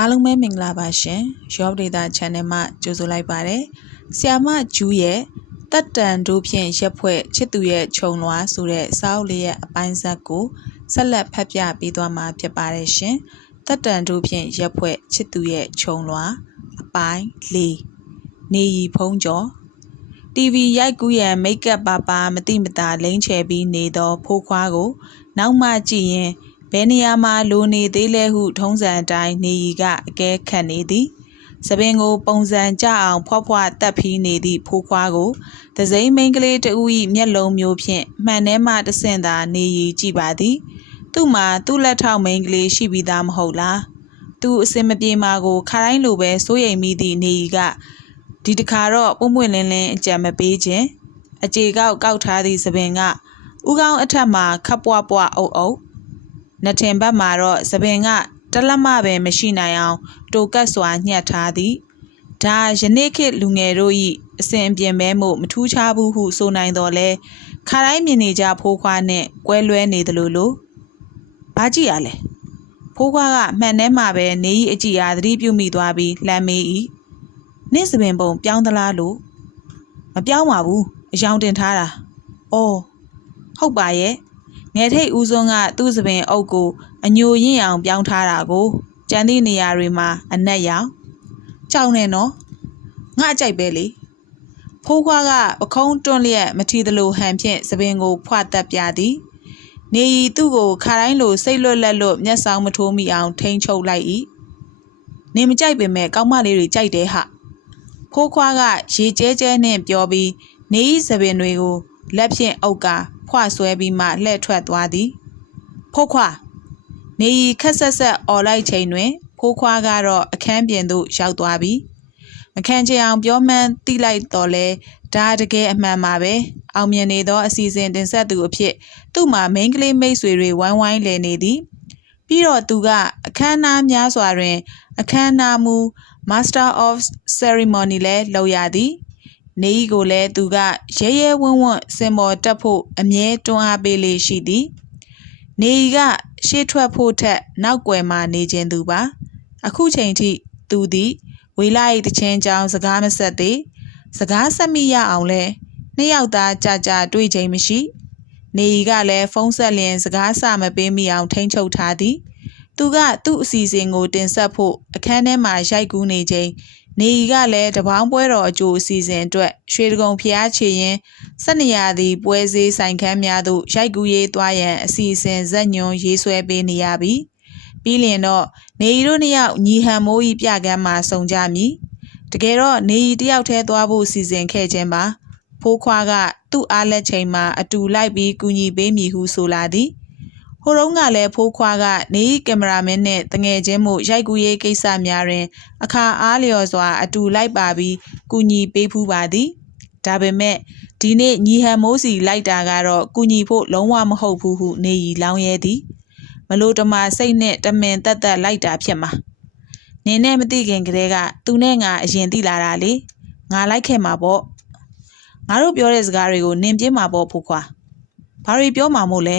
အားလုံးပဲမင်္ဂလာပါရှင်ရော့ဒေတာ channel မှာကြိုဆိုလိုက်ပါတယ်ဆီယာမဂျူးရဲ့တက်တန်တို့ဖြင့်ရက်ဖွဲ့ချစ်သူရဲ့ခြုံလွားဆိုတဲ့စာအုပ်လေးရဲ့အပိုင်းဇက်ကိုဆက်လက်ဖတ်ပြပေးသွားမှာဖြစ်ပါတယ်ရှင်တက်တန်တို့ဖြင့်ရက်ဖွဲ့ချစ်သူရဲ့ခြုံလွားအပိုင်း၄နေရီဖုံးကျော် TV ရိုက်ကူးရန်မိတ်ကပ်ပါပါမတိမတာလိမ့်ချယ်ပြီးနေသောဖိုးခွားကို နောက်မှကြည့်ရင် ဘယ်နေရာမှာလိုနေသေးလဲဟုထုံးစံအတိုင်းနေရီကအကဲခတ်နေသည်သပင်ကိုပုံစံကြအောင်ဖွားဖွားတက်ဖီးနေသည့်ဖိုးခွားကိုဒစိမ့်မိန်ကလေးတဦး၏မျက်လုံးမျိုးဖြင့်မှန်ထဲမှတဆင့်သာနေရီကြည့်ပါသည် သူ့မှာသူ့လက်ထောက်မိန်ကလေးရှိပြီးသားမဟုတ်လားသူအစင်မပြေမှာကိုခါတိုင်းလိုပဲစိုးရိမ်မိသည့်နေရီကဒီတခါတော့ပုံပွင့်လင်းလင်းအကြံမပေးခြင်းအကြေကောက်ကောက်ထားသည့်သပင်ကဥကောင်းအထက်မှာခပ်ပွားပွားအုပ်အုပ် နှထင်ဘက်မှာတော့သပင်ကတလက်မပဲမရှိနိုင်အောင်တိုကတ်စွာညှက်ထားသည်ဒါယနေ့ခေတ်လူငယ်တို့၏အစဉ်အပြင်ပဲမို့မထူးခြားဘူးဟုဆိုနိုင်တော်လဲခါတိုင်းမြင်နေကြဖိုးခွားနဲ့ကွဲလွဲနေသလိုလိုဘာကြည့်ရလဲဖိုးခွားကမှန်ထဲမှာပဲနေဤအကြည့်အားသတိပြုမိသွားပြီးလှမ်းမေး၏နေ့စပင်ပုံပြောင်းသလားလို့မပြောင်းပါဘူးအယောင်တင်ထားတာအော်ဟုတ်ပါရဲ့ ငယ်ထိတ်ဦးစွန်းကသူ့စပင်အုပ်ကိုအညိုရင့်အောင်ပြောင်းထားတာကိုကြံသည့်နေရာတွေမှာအနက်ရောင်ကြောက်နေနော်ငါအကြိုက်ပဲလေဖိုးခွားကပခုံးတွန့်လျက်မထီသလိုဟန်ဖြင့်စပင်ကိုဖွာတက်ပြသည်နေရီသူ့ကိုခါတိုင်းလိုစိတ်လွတ်လက်လွတ်မျက်စောင်းမထိုးမိအောင်ထိန်းချုပ်လိုက်၏နေမကြိုက်ပေမဲ့ကောင်းမလေးတွေကြိုက်တယ်ဟာဖိုးခွားကရေကျဲကျဲနဲ့ပြောပြီးနေဤစပင်တွေကိုလက်ဖြင့်အုပ်ကာ ဖွဆွဲပြီးမှလှည့်ထွက်သွားသည်ဖိုးခွားနေဤခက်ဆက်ဆက်អော်လိုက်ချိန်တွင်ဖိုးခွားကတော့အခန်းပြင်သို့ရောက်သွားပြီမခံချင်အောင်ပြောမှန်းတိလိုက်တော့လဲဒါတကယ်အမှန်ပါပဲအောင်မြင်နေသောအစီအစဉ်တင်ဆက်သူအဖြစ်သူ့မှာမိန်းကလေးမိတ်ဆွေတွေဝိုင်းဝိုင်းလည်နေသည်ပြီးတော့သူကအခမ်းအနားများစွာတွင် အခမ်းအနားမူ Master of Ceremony လဲလုပ်ရသည် နေဤကိုလည်းသူကရဲရဲဝံ့ဝံ့စင်ပေါ်တက်ဖို့အမြဲတွန်းအားပေးလေရှိသည်နေဤကရှေ့ထွက်ဖို့ထက်နောက်ွယ်မှနေခြင်းသူပါအခုချိန်ထိသူသည်ဝေလာ၏တချင်းကြောင်စကားမဆက်သေးစကားဆက်မိရအောင်လဲနှစ်ယောက်သားကြာကြာတွေ့ချိန်မရှိနေဤကလည်းဖုန်းဆက်လျင်စကားစမပေးမိအောင်ထိန်းချုပ်ထားသည်သူကသူ့အစီအစဉ်ကိုတင်ဆက်ဖို့အခန်းထဲမှာရိုက်ကူးနေချိန် နေဤကလည်းတပေါင်းပွဲတော်အကျိုးအစီအစဉ်အတွက်ရွှေတကုံဖျားချေရင်စက်နေရသည့်ပွဲစည်းဆိုင်ခန်းများသို့ရိုက်ကူးရေးသွားရန်အစီအစဉ်ဇက်ညွန်ရေးဆွဲပေးနေရပြီပြီးလျင်တော့နေဤတို့နှစ်ယောက်ညီဟန်မိုးဤပြကမ်းမှာစုံကြမည်တကယ်တော့နေဤတယောက်တည်းသွားဖို့စီစဉ်ခဲ့ခြင်းပါဖိုးခွားကသူ့အားလက်ချိန်မှာအတူလိုက်ပြီးကူညီပေးမည်ဟုဆိုလာသည်ဟို တုန်းကလည်းဖိုးခွားကနေကင်မရာမင်းနဲ့တငယ်ချင်းမှုရိုက်ကူးရေးကိစ္စများတွင် အခါအားလျော်စွာ အတူလိုက်ပါပြီးကူညီပေးဖူးပါသည်ဒါပေမဲ့ဒီနေ့ညီဟန်မိုးစီလိုက်တာကတော့ကူညီဖို့လုံးဝမဟုတ်ဘူးဟုနေရီလောင်းရဲသည်မလို့တမစိတ်နဲ့တမင်တက်တက်လိုက်တာဖြစ်မှာနင်းနဲ့မသိခင်ကတည်းကသူနဲ့ငါအရင်သိလာတာလေငါလိုက်ခဲ့မှာပေါ့ငါတို့ပြောတဲ့စကားတွေကိုနင်ပြင်းမှာပေါ့ဖို့ခွာဘာတွေပြောမှာမို့လဲ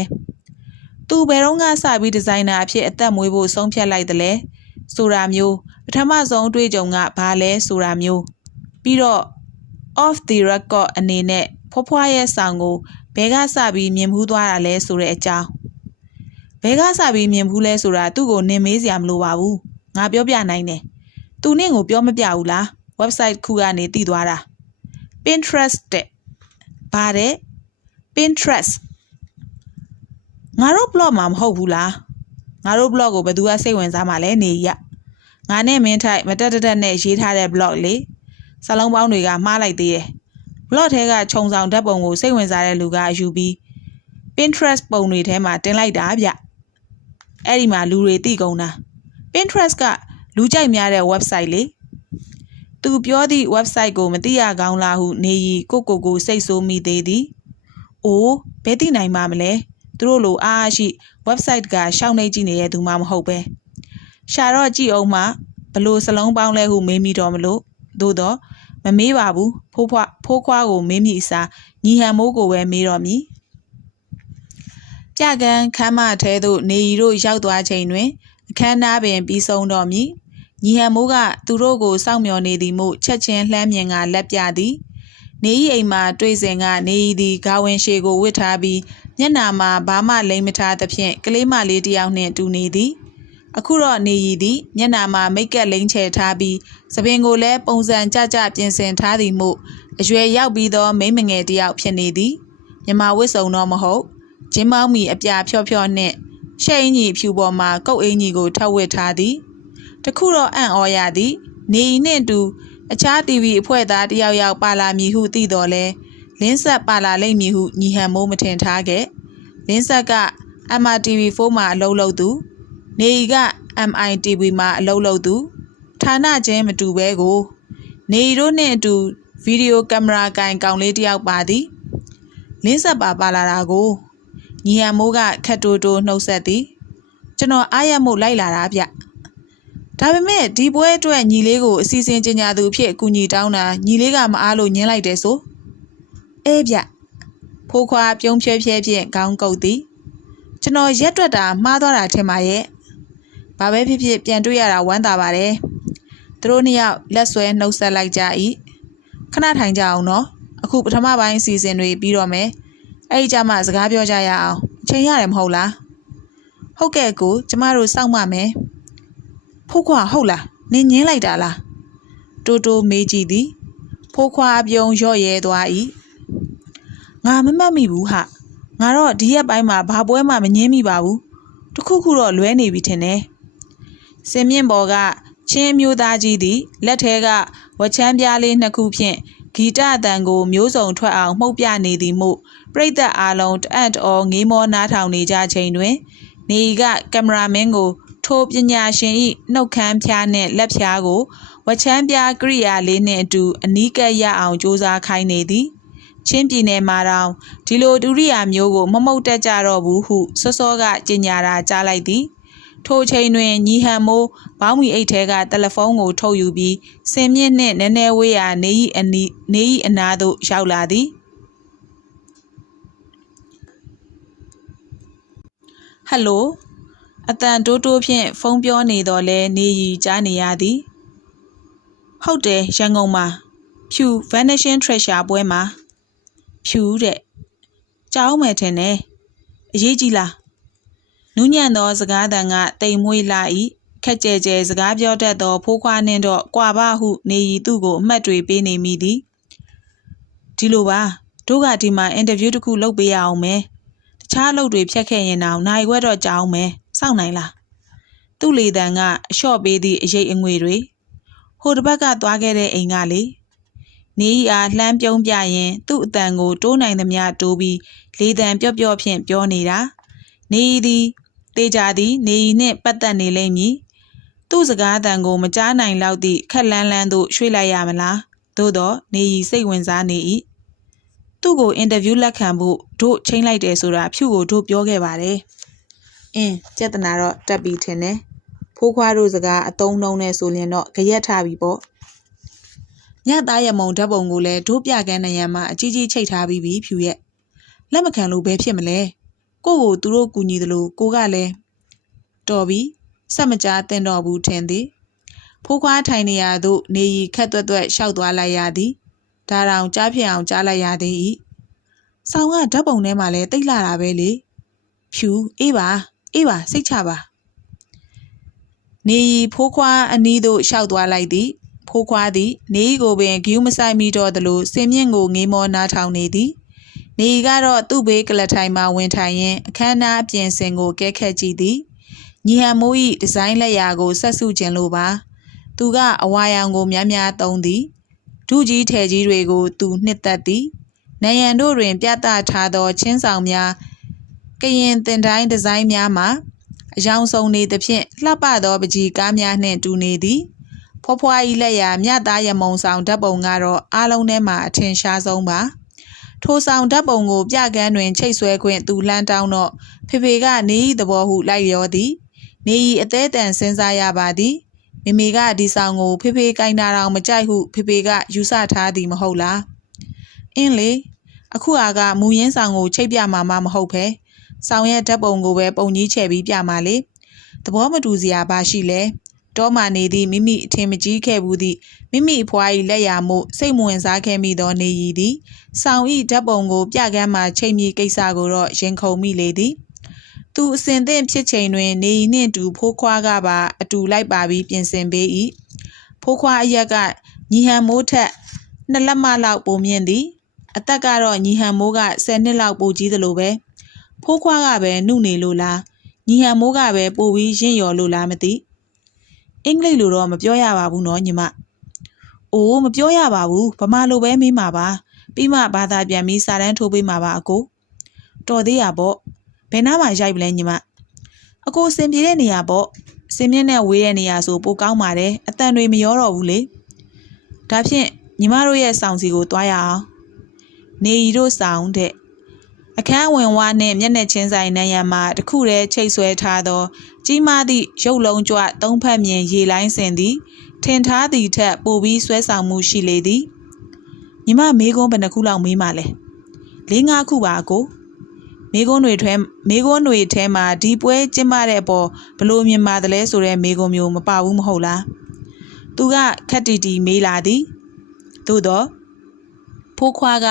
သူဘယ်တော့ကစပြီးဒီဇိုင်နာအဖြစ်အသက်မွေးဖို့ဆုံးဖြတ်လိုက်တယ်လဲဆိုတာမျိုးပထမဆုံးအတွေ့အကြုံကဘာလဲဆိုတာမျိုးပြီးတော့ off the record အနေနဲ့ဖွားဖွားရဲ့ဆောင်ကိုဘဲကစပြီးမြင်မှုသွားတာလဲဆိုတဲ့အကြောင်းဘဲကစပြီးမြင်ဘူးလဲဆိုတာသူ့ကိုနင်မေးစရာမလိုပါဘူးငါပြောပြနိုင်တယ်သူနင့်ကိုပြောမပြဘူးလား website ခုကနေတည်သွားတာ Pinterest တဲ့ဗါတဲ့ Pinterest ငါတို့ blog မှာမဟုတ်ဘူးလားငါတို့ blog ကိုဘယ်သူကစိတ်ဝင်စားမှလဲနေရငါနဲ့မင်းထိုက်မတက်တက်နဲ့ရေးထားတဲ့ blog လေစလုံးပေါင်းတွေကမှားလိုက်သေးရဲ့ blog ထဲကခြုံဆောင်ဓာတ်ပုံကိုစိတ်ဝင်စားတဲ့လူကယူပြီး Pinterest ပုံတွေထဲမှာတင်လိုက်တာဗျအဲ့ဒီမှာလူတွေသိကုန်တာ Pinterest ကလူကြိုက်များတဲ့ website လေသူပြောသည့် website ကိုမသိရကောင်းလားဟုနေရီကိုကိုကိုစိတ်ဆိုးမိသေးသည်။အိုးဘယ်သိနိုင်ပါမလဲ။ သူတို့လိုအားအားရှိ website ကရှောင်းနေကြည့်နေတဲ့သူမှမဟုတ်ပဲ။ရှာတော့ကြည့်အောင်မှဘလို့စလုံးပေါင်းလဲဟုမေးမိတော့မလို့သို့တော့မမေးပါဘူးဖိုးဖွားဖိုးခွားကိုမေးမိအစားညီဟန်မိုးကိုပဲမေးတော့မည်။ပြကန်းခမ်းမထဲသို့နေရီတို့ရောက်သွားချိန်တွင်အခမ်းအနားပင်ပြီးဆုံးတော့မည်ညီဟန်မိုးကသူတို့ကိုစောင့်မျှော်နေသည်မို့ချက်ချင်းလှမ်းမြင်ကလက်ပြသည် နေဤအိမ်မှာတွေ့စဉ်ကနေဤသည်ဂါဝင်ရှေကိုဝစ်ထားပြီးမျက်နာမှာဘာမှလိမ့်မထားသဖြင့်ကလေးမလေးတစ်ယောက်နှင့်တူနေသည်အခုတော့နေဤသည်မျက်နာမှာမိတ်ကပ်လိမ့်ချယ်ထားပြီးသပင်ကိုလည်းပုံစံကြကြပြင်ဆင်ထားသည်မို့အရွယ်ရောက်ပြီးသောမိန်းမငယ်တစ်ယောက်ဖြစ်နေသည်မြမဝစ်စုံတော့မဟုတ်ဂျင်းမောင်းမီအပြာဖြော့ဖြော့နှင့်ရှဲအင်ကြီးဖြူပေါ်မှာကုတ်အင်ကြီးကိုထပ်ဝစ်ထားသည်တခုတော့အံ့ဩရသည် နေဤနှင့်အတူ အခြား TV အဖွဲ့သားတစ်ယောက်ယောက်ပါလာမည်ဟုသိတော်လဲလင်းဆက်ပါလာလိမ့်မည်ဟုညီဟန်မိုးမထင်ထားခဲ့လင်းဆက်က MRTV4 မှာအလုပ်လုပ်သူနေဤက MITV မှာအလုပ်လုပ်သူဌာနချင်းမတူဘဲကို နေဤတို့နှင့်အတူဗီဒီယိုကင်မရာကင်ကောင်လေးတစ်ယောက်ပါသည်လင်းဆက်ပါပါလာတာကိုညီဟန်မိုးကခက်တိုးတိုးနှုတ်ဆက်သည်ကျွန်တော်အားရမို့လိုက်လာတာဗျ ဒါပေမဲ့ဒီပွဲအတွက်ညီလေးကိုအစီအစဉ်ကျင်ညာသူအဖြစ်အကူအညီတောင်းတာညီလေးကမအားလို့ညင်းလိုက်တယ်ဆိုအေးဗျဖိုးခွာပြုံးဖြဲဖြဲဖြင့်ခေါင်းကုပ်သည်ကျွန်တော်ရက်တွက်တာမှားသွားတာထင်ပါရဲ့ဘာပဲဖြစ်ဖြစ်ပြန်တွေ့ရတာဝမ်းသာပါတယ်သူတို့နှစ်ယောက်လက်ဆွဲနှုတ်ဆက်လိုက်ကြ၏ခဏထိုင်ကြအောင်နော်အခုပထမပိုင်းအစီအစဉ်တွေပြီးတော့မယ်အဲ့ဒီကြမှာစကားပြောကြရအောင်အချိန်ရတယ်မဟုတ်လားဟုတ်ကဲ့ကိုကျမတို့စောင့်မှမယ် ဖိုးခွာဟုတ်လားနင်ငင်းလိုက်တာလားတိုးတိုးမေးကြည့်သည်ဖိုးခွာအပြုံရော့ရဲသွား၏ငါမမှတ်မိဘူးဟာငါတော့ဒီရက်ပိုင်းမှာဘာပွဲမှမငင်းမိပါဘူးတခုခုတော့လွဲနေပြီထင်တယ်စင်မြင့်ပေါ်ကချင်းမျိုးသားကြီးသည်လက်ထဲကဝက်ချမ်းပြားလေးနှစ်ခုဖြင့်ဂီတအတန်ကိုမျိုးစုံထွက်အောင်မှုတ်ပြနေသည်မို့ပြိတ္တအားလုံးတအံ့တော်ငေးမောနားထောင်နေကြချိန်တွင် နေကကင်မရာမင်းကို ထိုပညာရှင်၏နှုတ်ခမ်းဖြားနှင့်လက်ဖြားကိုဝချမ်းပြားကိရိယာလေးနှင့်အတူအနီးကပ်ရအောင်စ조사ခိုင်းနေသည်ချင်းပြည်နယ်မှာတောင်ဒီလိုဒုရိယာမျိုးကို မမုတ်တက်ကြတော့ဘူးဟုစောစောကကြေညာတာကြားလိုက်သည်ထိုချိန်တွင်ညီဟန်မိုးဘောင်းမီအိတ်ထဲကတယ်လီဖုန်းကိုထုတ်ယူပြီးစင်မြင့်နှင့်နည်းနည်းဝေးရာနေဤအနီးနေဤအနားသို့ရောက်လာသည်ဟယ်လို အတန်တိုးတိုးဖြင့်ဖုန်းပြောနေတော့လဲနေရီကြားနေရသည်ဟုတ်တယ်ရန်ကုန်မှာဖြူ vanishing treasure ပွဲမှာဖြူတဲ့ကြောက်မယ်ထင်တယ်အရေးကြီးလားနူးညံ့သောစကားတန်ကတိမ်မွေးလာ၏ခက်ကြဲကြဲစကားပြောတတ်သောဖိုးခွားနှင်းတော့ကွာပါဟုနေရီသူ့ကိုအမှတ်တွေပေးနေမိသည်ဒီလိုပါတို့ကဒီမှာအင်တာဗျူးတစ်ခုလုပ်ပေးရအောင်မယ် တခြားအလုပ်တွေဖြတ်ခဲ့ရင်တော့နိုင်ခွက်တော့ကြာအောင်မယ်စောင့်နိုင်လားသူ့လေတံကအလျှော့ပေးသည့်အရေးအငွေတွေဟိုတစ်ဘက်ကသွားခဲ့တဲ့အိမ်ကလေနေဤအားလှမ်းပြုံးပြရင်သူ့အတန်ကိုတိုးနိုင်သမျှတိုးပြီးလေတံပြော့ပြော့ဖြင့်ပြောနေတာနေဤသည်တေကြသည်နေဤနှင့်ပတ်သက်နေလိမ့်မည်သူ့စကားအတန်ကိုမကြားနိုင်လောက်သည့်ခက်လန်းလန်းသို့ရွှေ့လိုက်ရမလားသို့တော့နေဤစိတ်ဝင်စားနေ၏ သူ့ကိုအင်တာဗျူးလက်ခံဖို့တို့ချိန်လိုက်တယ်ဆိုတာဖြူကိုတို့ပြောခဲ့ပါတယ်အင်းကြက်တနာတော့တက်ပြီးထင်တယ်ဖိုးခွားတို့စကားအတုံးနှုံးနဲ့ဆိုရင်တော့ကြရက်ထားပြီပေါ့ညသားရမုံဓာတ်ပုံကိုလည်းဒိုးပြကန်းနေရမှာအကြီးကြီးချိတ်ထားပြီးပြီဖြူရဲ့လက်မခံလို့ဘဲဖြစ်မလဲကိုကိုသူတို့ကူညီသလိုကိုကလည်းတော်ပြီစက်မကြားတင်တော်ဘူးထင်သည်ဖိုးခွားထိုင်နေရသို့နေရီခက်သွက်သွက်ရှောက်သွားလိုက်ရသည် ဒါတောင်ကြားဖြစ်အောင်ကြားလိုက်ရသည်၏ဆောင်းကဓာတ်ပုံထဲမှာလည်းတိတ်လာတာပဲလေဖြူအေးပါအေးပါစိတ်ချပါနေရီဖိုးခွားအနီးသို့ရှောက်သွားလိုက်သည်ဖိုးခွားသည်နေရီကိုပင်ဂယူးမဆိုင်မိတော့သလိုစင်မြင့်ကိုငေးမောနားထောင်နေသည်နေရီကတော့သူ့ဘေးကလထိုင်မှဝင်ထိုင်ရင်းအခမ်းအနားအပြင်စင်ကိုကဲခက်ကြည့်သည်ညီဟန်မိုး၏ဒီဇိုင်းလက်ရာကိုဆက်စုခြင်းလိုပါ သူကအဝါရောင်ကိုများများသုံးသည် ဒုကြီးထဲကြီးတွေကို သူနှစ်သက်သည်နယံတို့တွင် ပြသထားသောချင်းဆောင်များကရင်တင်တိုင်းဒီဇိုင်းများမှာအယောင်ဆုံးနေသဖြင့်လှပသောပကြီးကားများနှင့်တူနေသည်ဖွားဖွားဤလက်ရာမြသားရမုံဆောင်ဓာတ်ပုံကတော့အားလုံးထဲမှာအထင်ရှားဆုံးပါထိုဆောင်ဓာတ်ပုံကိုပြကန်းတွင်ချိတ်ဆွဲခွင့်သူလှမ်းတောင်းတော့ဖေဖေကနေဤသဘောဟုလိုက်ရောသည်နေဤအသေးတန်စဉ်းစားရပါသည် မိမိကဒီဆောင်ကိုဖေဖေကင်တာတောင်မကြိုက်ဟုဖေဖေကယူဆထားသည်မဟုတ်လားအင်းလေအခုအားကမူရင်းဆောင်ကိုချိတ်ပြမှာမဟုတ်ပဲဆောင်ရဲ့ဓာတ်ပုံကိုပဲပုံကြီးချဲ့ပြီးပြမှာလေသဘောမတူစရာဘာရှိလဲတောမှနေသည့်မိမိအထင်မကြီးခဲ့ဘူးသည့်မိမိအဖွား၏လက်ရာမှုစိတ်မဝင်စားခဲ့မိသောနေရည်သည်ဆောင်၏ဓာတ်ပုံကို ပြကမ်းမှချိန်မီကိစ္စကိုတော့ရင်ခုန်မိလေသည် သူအစဉ်သင့်ဖြစ်ချိန်တွင် နေရည်နှင့်တူဖိုးခွားကပါ အတူလိုက်ပါပြီးပြင်ဆင်ပေး၏ဖိုးခွားအရက်ကညီဟန်မိုးထက်နှစ်လက်မလောက်ပုံမြင့်သည် အသက်ကတော့ညီဟန်မိုးက10နှစ်လောက်ပိုကြီးသလိုပဲဖိုးခွားကပဲနှုနေလို့လားညီဟန်မိုးကပဲပိုပြီးရင့်ရော်လို့လားမသိအင်္ဂလိပ်လိုတော့မပြောရပါဘူးနော်ညီမ။အိုးမပြောရပါဘူး။ဗမာလိုပဲမေးမှာပါ။ပြီးမှဘာသာပြန်ပြီးစာတန်းထိုးပေးမှာပါအကို။တော်သေးရပေါ့။ ဘယ်နားမှာရိုက်ပလဲညီမ။အကိုအစင်ပြေတဲ့နေရာပေါ့။စင်မြင့်နဲ့ဝေးတဲ့နေရာဆိုပိုကောင်းပါတယ်။အတန်တွေမရောတော့ဘူးလေ။ဒါဖြင့်ညီမတို့ရဲ့ဆောင်စီကိုတွားရအောင်။နေရီတို့ဆောင်တဲ့အခန်းဝင်ဝါနှင့်မျက်နှာချင်းဆိုင်နံရံမှာတစ်ခုတည်းချိတ်ဆွဲထားသော ကြီးမားသည့်ရုပ်လုံးကြွသုံးဖက်မြင်ရေလိုင်းစင်သည်ထင်ထားသည့်ထက်ပိုပြီးဆွဲဆောင်မှုရှိလေသည်ညီမမေးခွန်းဘယ်နှခုလောက်မေးမှလဲ၄၅ခုပါအကို မေးခွန်းတွေထဲမေးခွန်းတွေထဲမှာဒီပွဲကျင်းပတဲ့အပေါ်ဘလို့မြင်ပါသလဲဆိုတဲ့မေးခွန်းမျိုးမပါဘူးမဟုတ်လားသူကခက်တီတီမေးလာသည်သို့တော့ဖိုးခွားက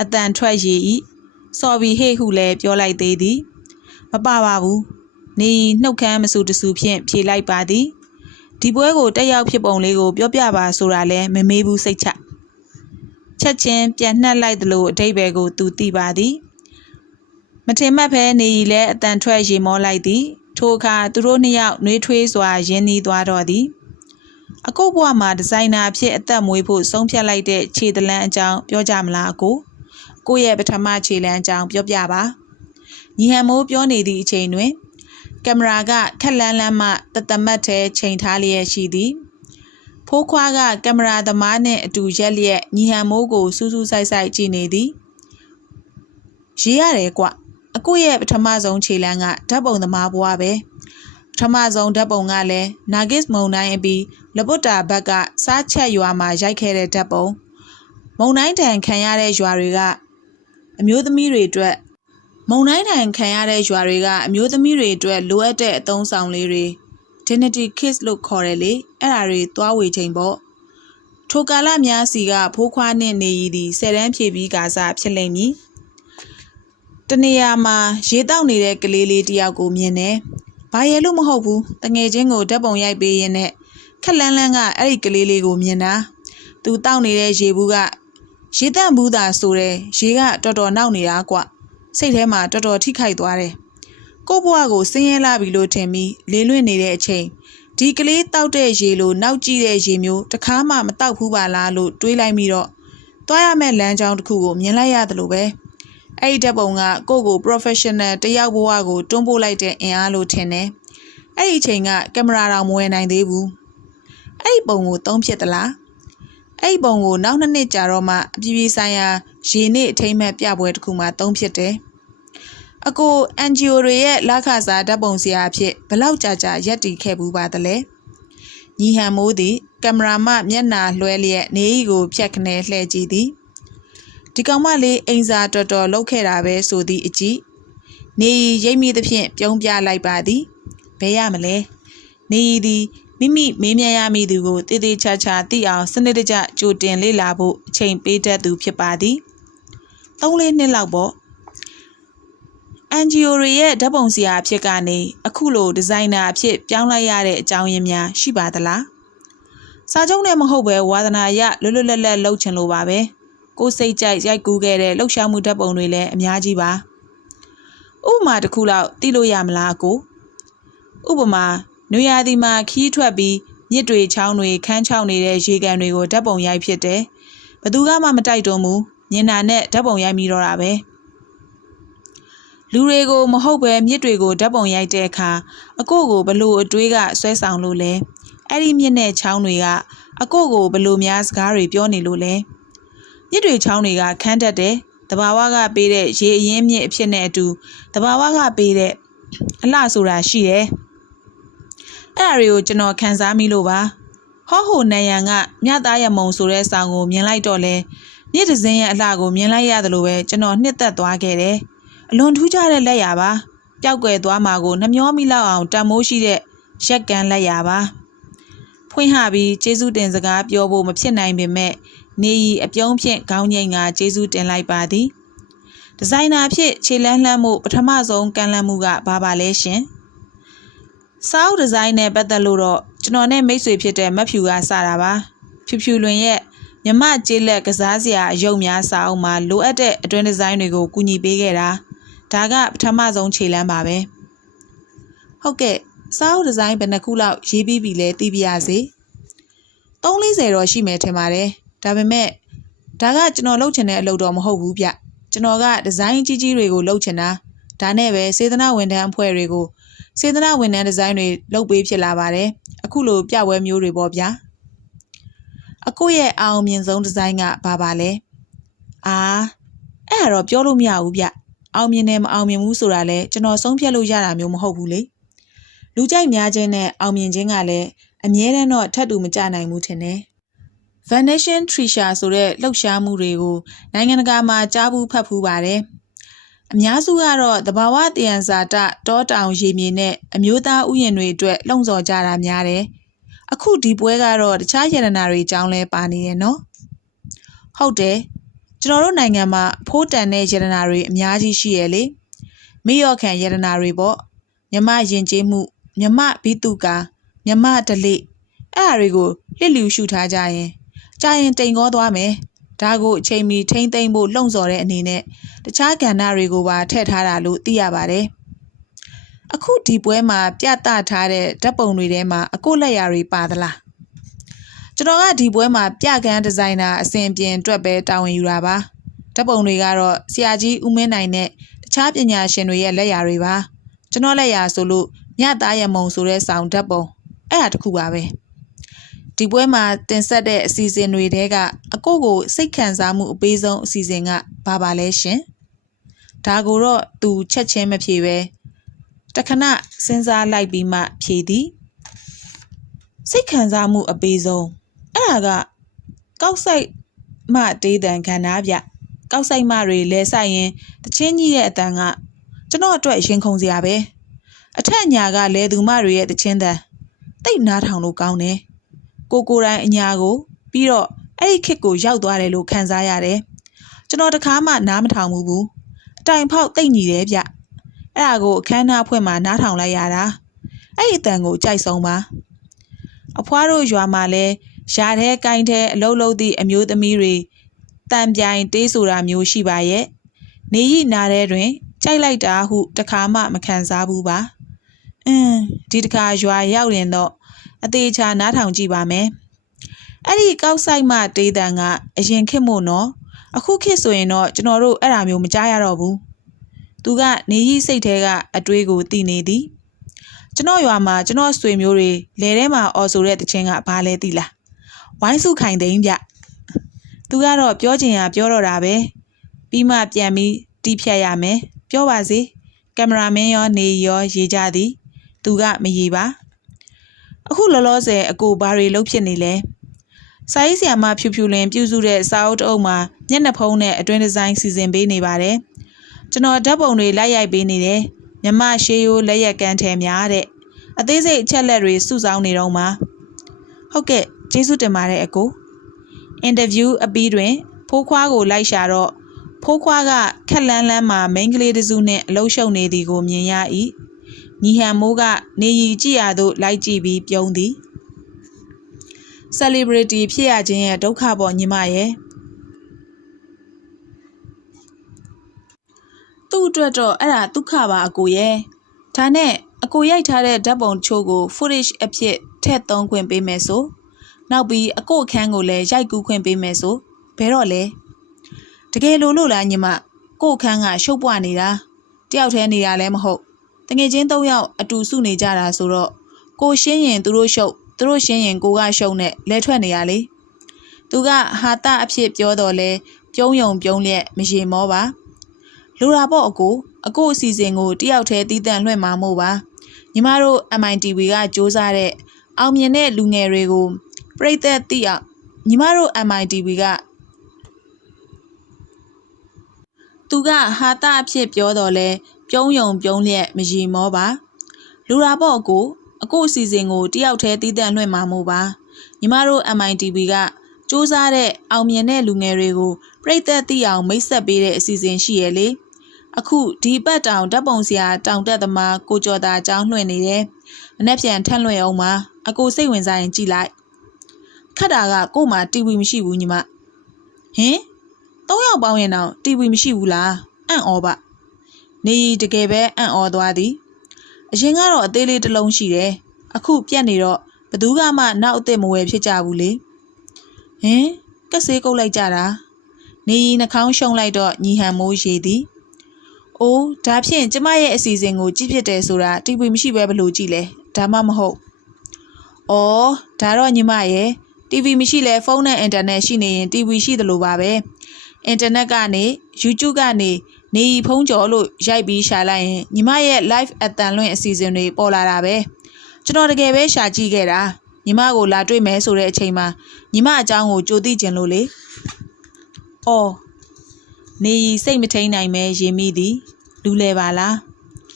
အတန်ထွက်ရည်ဤစော်ဘီဟေ့ဟုလည်းပြောလိုက်သေးသည်မပါပါဘူးနေနှုတ်ခမ်းမဆူတဆူဖြင့်ဖြေလိုက်ပါသည်ဒီပွဲကိုတက်ရောက်ဖြစ်ပုံလေးကိုပြောပြပါဆိုတာလဲမမေးဘူးစိတ်ချချက်ချင်းပြန်နှက်လိုက်သလိုအတိတ်ဘယ်ကိုသူသိပါသည် မထင်မှတ်ဖဲနေရီလဲအတန်ထွက်ရေမောလိုက်သည်ထိုအခါသူတို့နှစ်ယောက်နှွေးထွေးစွာရင်းနှီးသွားတော့သည်အကုတ်ဘဝမှာဒီဇိုင်နာဖြစ်အသက်မွေးဖို့ဆုံးဖြတ်လိုက်တဲ့ခြေတလန်းအကြောင်းပြောကြမလားအကိုကိုယ့်ရဲ့ပထမခြေလန်းအကြောင်းပြောပြပါညီဟန်မိုးပြောနေသည့်အချိန်တွင်ကင်မရာကခက်လန်းလန်းမှတသမတ်ထဲချိန်ထားလျက်ရှိသည်ဖိုးခွားကကင်မရာသမားနှင့်အတူရက်လျက်ညီဟန်မိုးကိုစူးစူးဆိုင်ဆိုင်ကြည့်နေသည်ရေးရတယ်ကွ အခုရဲ့ပထမဆုံးခြေလန်းကဓာတ်ပုံသမားဘွားပဲပထမဆုံးဓာတ်ပုံကလည်းနာဂစ်မုံတိုင်းအပြီးလပုတ္တာဘက်ကစားချက်ရွာမှာရိုက်ခဲ့တဲ့ဓာတ်ပုံမုံတိုင်းတန်ခံရတဲ့ရွာတွေကအမျိုးသမီးတွေအတွက်မုံတိုင်းတိုင်ခံရတဲ့ရွာတွေကအမျိုးသမီးတွေအတွက်လိုအပ်တဲ့အသုံးဆောင်လေးတွေ dignity kids လို့ခေါ်တယ်လေအဲ့ဒါတွေသွားဝေချိန်ပေါ့ထိုကာလများစီကဖိုးခွားနှင့်နေရည်သည်ဆယ်တန်းဖြည့်ပြီးကာစားဖြစ်လိမ့်မည် တနေရာမှာရေတောက်နေတဲ့ကလေးလေးတယောက်ကိုမြင်တယ်ဘာရဲလို့မဟုတ်ဘူးတငယ်ချင်းကိုဓာတ်ပုံရိုက်ပေးရင်းနဲ့ခက်လန်းလန်းကအဲ့ဒီကလေးလေးကိုမြင်တာသူတောက်နေတဲ့ရေဘူးကရေတန့်ဘူးသာဆိုတဲ့ရေကတော်တော်နောက်နေတာကွစိတ်ထဲမှာတော်တော်ထိခိုက်သွားတယ်ကို့ဘွားကိုစင်းရဲလာပြီလို့ထင်ပြီးလေးလွင့်နေတဲ့အချိန်ဒီကလေးတောက်တဲ့ရေလိုနောက်ကြည့်တဲ့ရေမျိုးတခါမှမတောက်ဘူးပါလားလို့တွေးလိုက်ပြီးတော့သွားရမယ့်လမ်းကြောင်းတစ်ခုကိုမြင်လိုက်ရတယ်လို့ပဲ အဲ့ဒီတပ်ပုံကကိုယ့်ကို professional တယောက်ဘဝကိုတွန်းပို့လိုက်တဲ့အင်အားလို့ထင်တယ်အဲ့ဒီအချိန်ကကင်မရာတော်မဝယ်နိုင်သေးဘူးအဲ့ဒီပုံကိုသုံးဖြစ်သလားအဲ့ဒီပုံကိုနောက်နှစ်နှစ်ကြာတော့မှအပြည်ပြည်ဆိုင်ရာရေနစ်အထိမ်းအမှတ်ပြပွဲတစ်ခုမှာသုံးဖြစ်တယ်အကို NGO တွေရဲ့လခစားဓာတ်ပုံစရာအဖြစ်ဘလောက်ကြာကြာရက်တည်ခဲ့ဘူးပါသလဲညီဟန်မိုးသည်ကင်မရာမမျက်နှာလွှဲလျက်နေဤကိုဖြတ်ခနဲလှည့်ကြည့်သည် ဒီကောင်မလေးအိမ်စာတော်တော်လှုပ်ခဲ့တာပဲဆိုသည့်အကြည့်နေဤရိပ်မိသဖြင့်ပြုံးပြလိုက်ပါသည်ဘယ်ရမလဲနေဤသည်မိမိမေးမြန်းရမည့်သူကိုတည်တည်ချာချာသိအောင်စနစ်တကျကြိုတင်လေ့လာဖို့အချိန်ပေးတတ်သူဖြစ်ပါသည်၃လေးနှစ်လောက်ပေါ့ NGO တွေရဲ့ဓာတ်ပုံစရာအဖြစ်ကနေအခုလိုဒီဇိုင်နာအဖြစ်ပြောင်းလိုက်ရတဲ့အကြောင်းရင်းများရှိပါသလားစာချုပ်နဲ့မဟုတ်ပဲဝါသနာရလွတ်လွတ်လပ်လပ်လှုပ်ချင်လို့ပါပဲ ကိုယ်စိတ်ကြိုက်ရိုက်ကူးခဲ့တဲ့လှုပ်ရှားမှုဓာတ်ပုံတွေလည်းအများကြီးပါဥပမာတစ်ခုလောက်သိလို့ရမလားကိုဥပမာနွေရာသီမှာခီးထွက်ပြီးမြစ်တွေချောင်းတွေခန်းချောင်းနေတဲ့ရေကန်တွေကိုဓာတ်ပုံရိုက်ဖြစ်တယ်ဘသူကမှမတိုက်တွန်းဘူးညင်နာနဲ့ဓာတ်ပုံရိုက်မိတော့တာပဲလူတွေကိုမဟုတ်ပဲမြစ်တွေကိုဓာတ်ပုံရိုက်တဲ့အခါအကိုကိုဘလို့အတွေးကဆွဲဆောင်လို့လဲအဲ့ဒီမြစ်နဲ့ချောင်းတွေကအကိုကိုဘလို့များစကားတွေပြောနေလို့လဲ မြစ်တွေချောင်းတွေကခန်းတက်တယ်တဘာဝကပေးတဲ့ရေအရင်မြစ်အဖြစ်နဲ့အတူတဘာဝကပေးတဲ့အလှဆိုတာရှိတယ်အဲ့ဒါတွေကိုကျွန်တော်ခန်းစားမိလို့ပါဟောဟိုနယံကမြတ်သားရမုံဆိုတဲ့ဆောင်းကိုမြင်လိုက်တော့လဲမြစ်ဒဇင်းရဲ့အလှကိုမြင်လိုက်ရတယ်လို့ပဲကျွန်တော်နှစ်သက်သွားခဲ့တယ်အလွန်ထူးခြားတဲ့လက်ရပါပျောက်ကွယ်သွားမှာကိုနှမျောမိလောက်အောင်တန်မိုးရှိတဲ့ရက်ကန်လက်ရပါဖွင့်ဟပြီးကျေးဇူးတင်စကားပြောဖို့မဖြစ်နိုင်ပေမဲ့ နေရီအပြုံးဖြင့်ခေါင်းငိမ့်ကကျေးဇူးတင်လိုက်ပါသည်ဒီဇိုင်နာဖြစ်ခြေလန်းလှမ်းမှုပထမဆုံးကမ်းလှမ်းမှုကဘာပါလဲရှင်စောက်ဒီဇိုင်းနဲ့ပတ်သက်လို့တော့ကျွန်တော်နဲ့မိတ်ဆွေဖြစ်တဲ့မက်ဖြူကစတာပါဖြူဖြူလွင်ရဲ့မြမကျေးလက်ကစားစရာအယုံများစာအုပ်မှာလိုအပ်တဲ့အတွင်းဒီဇိုင်းတွေကိုကူညီပေးခဲ့တာဒါကပထမဆုံးခြေလန်းပါပဲဟုတ်ကဲ့စာအုပ်ဒီဇိုင်းဘယ်နှခုလောက်ရေးပြီးပြီလဲသိပြရစေ340တော့ရှိမယ်ထင်ပါတယ် ဒါပေမဲ့ဒါကကျွန်တော်လုပ်ချင်တဲ့အလုပ်တော့မဟုတ်ဘူးဗျကျွန်တော်ကဒီဇိုင်းကြီးကြီးတွေကိုလုပ်ချင်တာဒါနဲ့ပဲစေတနာဝန်ထမ်းအဖွဲ့တွေကိုစေတနာဝန်ထမ်းဒီဇိုင်းတွေလုပ်ပေးဖြစ်လာပါတယ်အခုလိုပြပွဲမျိုးတွေပေါ့ဗျာအခုရဲ့အအောင်မြင်ဆုံးဒီဇိုင်းကဘာပါလဲအာအဲ့ဒါတော့ပြောလို့မရဘူးဗျအောင်မြင်တယ်မအောင်မြင်ဘူးဆိုတာလဲကျွန်တော်ဆုံးဖြတ်လို့ရတာမျိုးမဟုတ်ဘူးလေလူကြိုက်များခြင်းနဲ့အောင်မြင်ခြင်းကလည်းအမြဲတမ်းတော့ထပ်တူမကြနိုင်ဘူးထင်တယ် Vanishing Trisha ဆိုတဲ့လှုပ်ရှားမှုတွေကိုနိုင်ငံတကာမှာကြားဘူးဖတ်ဖူးပါတယ်။အများစုကတော့တဘာဝတယံဇာတတောတောင်ရေမြေနဲ့အမျိုးသားဥယျာဉ်တွေအတွက်လှုံ့ဆော်ကြတာများတယ်။အခုဒီပွဲကတော့တခြားယန္တနာတွေအကြောင်းလဲပါနေတယ်နော်။ဟုတ်တယ်။ကျွန်တော်တို့နိုင်ငံမှာအဖိုးတန်တဲ့ယန္တနာတွေအများကြီးရှိရဲ့လေ။မိရော့ခံယန္တနာတွေပေါ့။မြမယဉ်ကျေးမှုမြမဘိတုကာမြမဒလိအဲ့အရာတွေကိုလစ်လျူရှုထားကြရင် ကြာရင်တိမ်ကောသွားမယ်ဒါကိုအချိန်မီထိမ့်သိမ့်ဖို့လှုံ့ဆော်တဲ့အနေနဲ့တခြားကဏ္ဍတွေကိုပါထည့်ထားတာလို့သိရပါတယ်အခုဒီပွဲမှာပြသထားတဲ့ဓာတ်ပုံတွေထဲမှာအကိုလက်ရာတွေပါသလားကျွန်တော်ကဒီပွဲမှာပြကန်းဒီဇိုင်နာအစဉ်ပြင်အတွက်ပဲတာဝန်ယူတာပါဓာတ်ပုံတွေကတော့ဆရာကြီးဦးမင်းနိုင်နဲ့တခြားပညာရှင်တွေရဲ့လက်ရာတွေပါကျွန်တော်လက်ရာဆိုလို့မြတ်သားရမုံဆိုတဲ့ဆောင်းဓာတ်ပုံအဲ့ဒါတခုပါပဲ ဒီပွဲမှာတင်ဆက်တဲ့အစီအစဉ်တွေတဲကအကိုကိုစိတ်ခံစားမှုအပေးဆုံးအစီအစဉ်ကဘာပါလဲရှင်ဒါကိုတော့သူချက်ချင်းမဖြေပဲတခဏစဉ်းစားလိုက်ပြီးမှဖြေသည်စိတ်ခံစားမှုအပေးဆုံးအဲ့ဒါကကောက်ဆိုင်မတေးတန်ခန္ဓာဗျကောက်ဆိုင်မတွေလဲဆိုင်ရင်တချင်းကြီးရဲ့အတန်ကကျွန်တော်အတွက်ရင်ခုန်စရာပဲအထက်အညာကလဲသူမတွေရဲ့တချင်းတန်တိတ်နားထောင်လို့ကောင်းတယ် ကိုကိုတိုင်းအညာကို ပြီးတော့အဲ့ဒီခစ်ကိုရောက်သွားတယ်လို့ခံစားရတယ်ကျွန်တော်တခါမှနားမထောင်ဘူးဘူးအတိုင်ဖောက်တိတ်ညီတယ်ဗျအဲ့ဒါကိုအခမ်းအနားဖွဲ့မှာနားထောင်လိုက်ရတာအဲ့ဒီအတန်ကိုကြိုက်ဆုံးပါအဖွားတို့ရွာမှာလဲရှားတဲ့ကိုင်းတဲ့အလုံးလုံးသည့်အမျိုးသမီးတွေတန်ပြိုင်တေးဆိုတာမျိုးရှိပါရဲ့နေရီနာတဲ့တွင်ကြိုက်လိုက်တာဟုတခါမှမခံစားဘူးပါအင်းဒီတခါရွာရောက်ရင်တော့ အသေးချာနားထောင်ကြည့်ပါမယ်အဲ့ဒီကောက်ဆိုင်မှတေးတန်ကအရင်ခေတ်မို့နော်အခုခေတ်ဆိုရင်တော့ကျွန်တော်တို့အဲ့ဒါမျိုးမကြားရတော့ဘူးသူကနေရီစိတ်ထဲကအတွေးကိုတည်နေသည်ကျွန်တော်ရွာမှာကျွန်တော်ဆွေမျိုးတွေလဲထဲမှာအော်ဆိုတဲ့တခြင်းကဘာလဲသိလားဝိုင်းစုခိုင်သိန်းဗျသူကတော့ပြောချင်ရပြောတော့တာပဲပြီးမှပြန်ပြီးတီးဖြတ်ရမယ်ပြောပါစေကင်မရာမင်းရောနေရောရေးကြသည် သူကမရေးပါ အခုလောလောဆယ်အကိုဘာတွေလုပ်ဖြစ်နေလဲစာရေးဆရာမဖြူဖြူလင်းပြုစုတဲ့စာအုပ်တအုပ်မှာမျက်နှာဖုံးနဲ့အတွင်းဒီဇိုင်းစီစဉ်ပေးနေပါတယ်ကျွန်တော်ဓာတ်ပုံတွေလိုက်ရိုက်ပေးနေတယ်မြမရှေးရိုးလက်ရက်ကန်းထဲများတဲ့အသေးစိတ်အချက်လက်တွေစုဆောင်းနေတော့မှာဟုတ်ကဲ့ကျေးဇူးတင်ပါတယ်အကိုအင်တာဗျူးအပြီးတွင် ဖိုးခွားကိုလိုက်ရှာတော့ဖိုးခွားကခက်လန်းလန်းမှာမိန်းကလေးတစ်စုနဲ့အလုံးရှုံနေသည်ကိုမြင်ရ၏ ညီဟန်မိုးကနေရီကြည့်ရသို့လိုက်ကြည့်ပြီးပြုံးသည် celebrity ဖြစ်ရခြင်းရဲ့ဒုက္ခပေါ်ညီမရဲ့သူ့အတွက်တော့အဲ့ဒါဒုက္ခပါအကိုရဲ့ဒါနဲ့အကိုရိုက်ထားတဲ့ဓာတ်ပုံချို့ကို footage အဖြစ်ထည့်သုံးခွင့်ပေးမယ်ဆိုနောက်ပြီးအကိုအခန်းကိုလည်းရိုက်ကူးခွင့်ပေးမယ်ဆိုဘယ်တော့လဲတကယ်လို့လို့လားညီမကိုအခန်းကရှုပ်ပွနေတာတယောက်တည်းနေတာလည်းမဟုတ် တငယ်ချင်း၃ယောက်အတူစုနေကြတာဆိုတော့ကိုရှင်းရင်သူတို့ရှုပ်သူတို့ရှင်းရင်ကိုကရှုံနဲ့လဲထွက်နေရလေသူကဟာတအဖြစ်ပြောတော့လဲပြုံးယုံပြုံးလျက်မရေမောပါလူတာပေါ့အကိုအကိုအစီအစဉ်ကိုတယောက်တည်းတီးတန့်လွှင့်မှာမို့ပါညီမတို့ MITV ကစ조사တဲ့အောင်မြင်တဲ့လူငယ်တွေကိုပြိသက်သိအောင်ညီမတို့ MITV ကသူကဟာတအဖြစ်ပြောတော့လဲ ပြုံးယုံပြုံးလျက်မရီမောပါလူရာပေါ့ကိုအကိုအစီအစဉ်ကိုတယောက်တည်းတီးတန့်လွှင့်မှာမို့ပါညီမတို့ MITV ကစူးစမ်းတဲ့အောင်မြင်တဲ့လူငယ်တွေကိုပြည်သက်သိအောင်မိတ်ဆက်ပေးတဲ့အစီအစဉ်ရှိရဲ့လေအခုဒီပတ်တောင်ဓာတ်ပုံစရာတောင်တက်သမားကိုကျော်တာအကြောင်းလွှင့်နေတယ်မနေ့ပြန်ထက်လွှင့်အောင်ပါအကိုစိတ်ဝင်စားရင်ကြည်လိုက်ခက်တာကကို့မှာ TV မရှိဘူးညီမဟင်သုံးယောက်ပေါင်းရင်တော့ TV မရှိဘူးလားအံ့ဩပါ နေရီတကယ်ပဲအံ့ဩသွားသည်အရင်ကတော့အသေးလေးတစ်လုံးရှိတယ်အခုပြက်နေတော့ဘယ်သူကမှနောက်အစ်စ်မဝယ်ဖြစ်ကြဘူးလေဟင်ကက်ဆေးကုတ်လိုက်ကြတာနေရီနှာခေါင်းရှုံလိုက်တော့ညီဟန်မိုးရေသည်အိုးဒါဖြင့်ကျမရဲ့အစီအစဉ်ကိုကြည့်ဖြစ်တယ်ဆိုတာ TV မရှိပဲဘယ်လိုကြည့်လဲဒါမှမဟုတ်။အော်ဒါတော့ညီမရဲ့ TV မရှိလဲဖုန်းနဲ့အင်တာနက်ရှိနေရင် TV ရှိသလိုပါပဲ။အင်တာနက်ကနေ YouTube ကနေ နေရီဖုန်းကျော်လို့ရိုက်ပြီးရှာလိုက်ရင်ညီမရဲ့ live အတန်လွင့်အစီအစဉ်တွေပေါ်လာတာပဲ။ကျွန်တော်တကယ်ပဲရှာကြည့်ခဲ့တာ။ညီမကိုလာတွေ့မယ်ဆိုတဲ့အချိန်မှာညီမအကြောင်းကိုကြိုသိကျင်လို့လေ။အော်နေရီစိတ်မထိန်နိုင်မဲရင်မိသည်လူလဲပါလား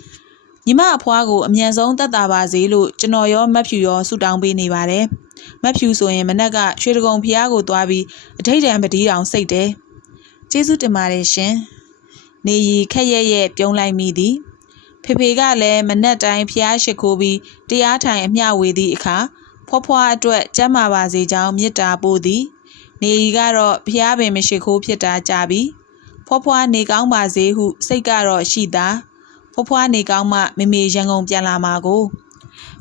။ညီမအဖွားကိုအမြန်ဆုံးတက်တာပါစေလို့ကျွန်တော်ရောမက်ဖြူရောဆုတောင်းပေးနေပါတယ်။မက်ဖြူဆိုရင်မနက်ကရွှေတကုံဖျားကိုသွားပြီးအထိတ်တံပတိတောင်စိတ်တယ်။ကျေးဇူးတင်ပါတယ်ရှင်။ နေရီခက်ရက်ရက်ပြုံးလိုက်မိသည်။ဖေဖေကလည်းမနက်တိုင်းဖျားရှိခိုးပြီးတရားထိုင်အမျှဝေသည့်အခါဖွားဖွားအတွက်ကျမ်းမာပါစေကြောင်းမေတ္တာပို့သည်။နေရီကတော့ဖျားပင်မရှိခိုးဖြစ်တာကြပြီ။ဖွားဖွားနေကောင်းပါစေဟုစိတ်ကတော့ရှိတာ။ဖွားဖွားနေကောင်းမှမေမေရန်ကုန်ပြန်လာမှာကို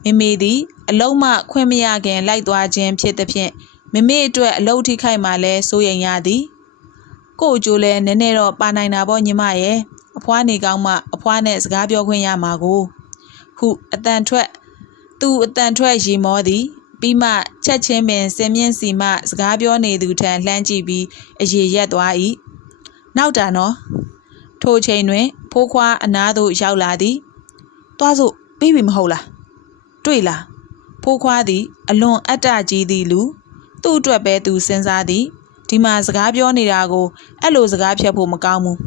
မေမေသည်အလုံးမခွင့်မရခင်လိုက်သွားခြင်းဖြစ်သဖြင့်မေမေအတွက်အလုံးထိခိုက်မှလည်းစိုးရိမ်ရသည် ကို့အကျိုးလဲနည်းနည်းတော့ပါနိုင်တာပေါ့ညီမရဲ့အဖွားနေကောင်းမှအဖွားနဲ့စကားပြောခွင့်ရမှာကိုဟုအတန်ထွက်သူအတန်ထွက်ရီမောသည်ပြီးမှချက်ချင်းပင်စင်မြင့်စီမှစကားပြောနေသူထံလှမ်းကြည့်ပြီးအရေရက်သွား၏နောက်တာနော်ထိုချိန်တွင် ဖိုးခွားအနားသို့ရောက်လာသည်။သွားစို့ပြီးပြီမဟုတ်လား။တွေ့လား။ဖိုးခွားသည် အလွန်အတ္တကြီးသည့်လူ သူ့အတွက်ပဲသူစဉ်းစားသည် ဒီမှာစကားပြောနေတာကိုအဲ့လိုစကားဖြတ်ဖို့မကောင်းဘူး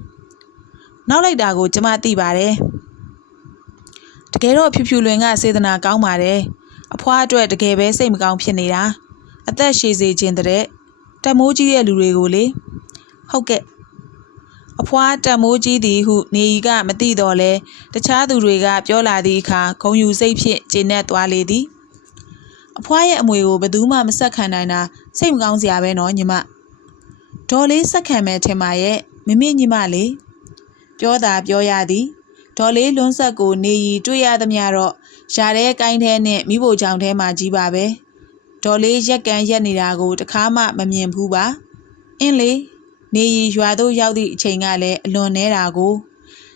။နောက်လိုက်တာကိုကျမသိပါတယ်။တကယ်တော့ဖြူဖြူလွင်ကစေတနာကောင်းပါတယ်။အဖွားအတွက်တကယ်ပဲစိတ်မကောင်းဖြစ်နေတာ။အသက်ရှည်စေခြင်းတဲ့တမိုးကြီးရဲ့လူတွေကိုလေဟုတ်ကဲ့အဖွားတံမိုးကြီးသည်ဟုနေဤကမသိတော့လဲတခြားသူတွေကပြောလာသည့်အခါဂုံယူစိတ်ဖြင့်ကျဉ်နဲ့သွားလေသည်အဖွားရဲ့အမွေကိုဘယ်သူမှမဆက်ခံနိုင်တာစိတ်မကောင်းစရာပဲနော်ညီမ ဒေါ်လေးဆက်ခံမဲ့ထင်ပါရဲ့မမေညီမလေးပြောတာပြောရသည်ဒေါ်လေးလွန်းဆက်ကိုနေရီတွေ့ရသမျှတော့ရှားတဲ့ကိုင်းထဲနဲ့မိဖို့ချောင်ထဲမှာကြီးပါပဲဒေါ်လေးရက်ကန်ရက်နေတာကိုတခါမှမမြင်ဘူးပါအင်းလေနေရီရွာသို့ရောက်သည့်အချိန်ကလည်းအလွန်နေတာကို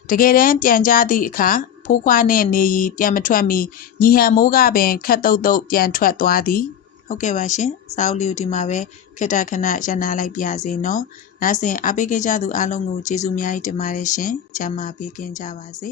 တကယ်တမ်းပြန်ကြသည့်အခါဖိုးခွားနှင့်နေရီပြန်မထွက်မီညီဟန်မိုးကပင်ခတ်တုတ်တုတ်ပြန်ထွက်သွားသည်ဟုတ်ကဲ့ပါရှင်စာအုပ်လေးကိုဒီမှာပဲ ခေတ္တခဏရန်နာလိုက်ပါစေနော်နားဆင်အားပေးကြသူအားလုံးကိုကျေးဇူးအများကြီးတင်ပါတယ်ရှင်ကျမ်းမာပေးခင်ကြပါစေ